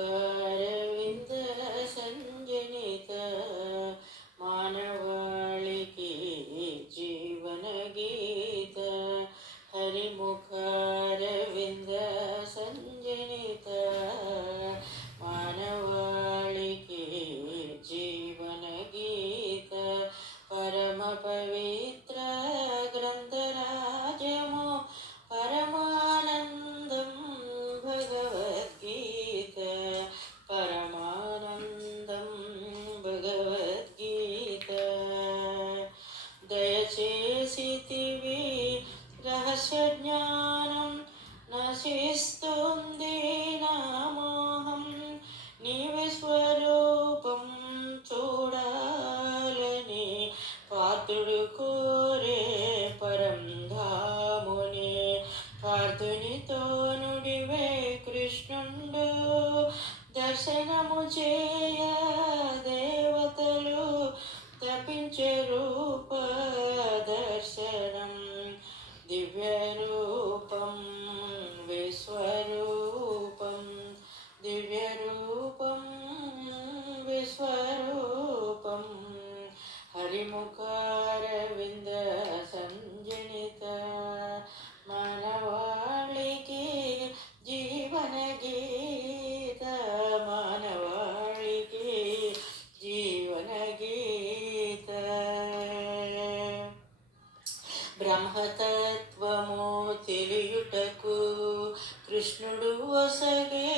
हरिमुखारविंद संजनित मानवाళి की जीवन गीत हरिमुखारविंद संजनित मानवाళి की जीवन गीत परम पवित्र ग्रंथराजमो परमानंदम भगवद्गीत परमानंदम भगवद्गीत దయచేసితివి రహస్య జ్ఞానం నశిస్తుంది నా మోహం నీవే స్వరూపం చూడాలని పాత్రుడు కోరే పరం ధాముని పార్థునితో నుడివే కృష్ణుండు దర్శనము చేయ దేవతలు తపించే రూప దర్శనం దివ్య రూపం విశ్వరూపం దివ్య రూపం విశ్వరూపం హరిముఖారవింద సంజనిత మానవాళికి జీవన గీత మానవాళికి జీవన గీత బ్రహ్మతత్వము తెలియుటకు కృష్ణుడు వసగే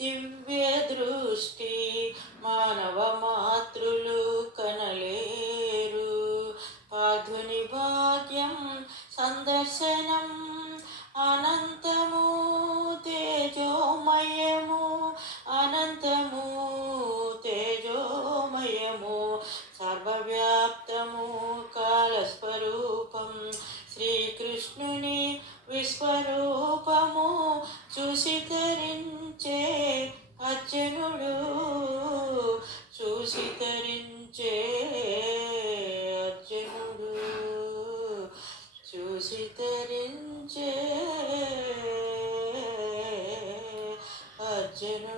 దివ్య దృష్టి మానవ మాతృలు కనలేరు పాధుని భాగ్యం సందర్శనం అనంతము తేజోమయము అనంతము తేజోమయము సర్వవ్యాప్తము కాలస్వరూపం శ్రీకృష్ణుని విశ్వరూపము చూసి తరించే అర్జునుడు చూసి తరించే అర్జునుడు చూసి తరించే అర్జునుడు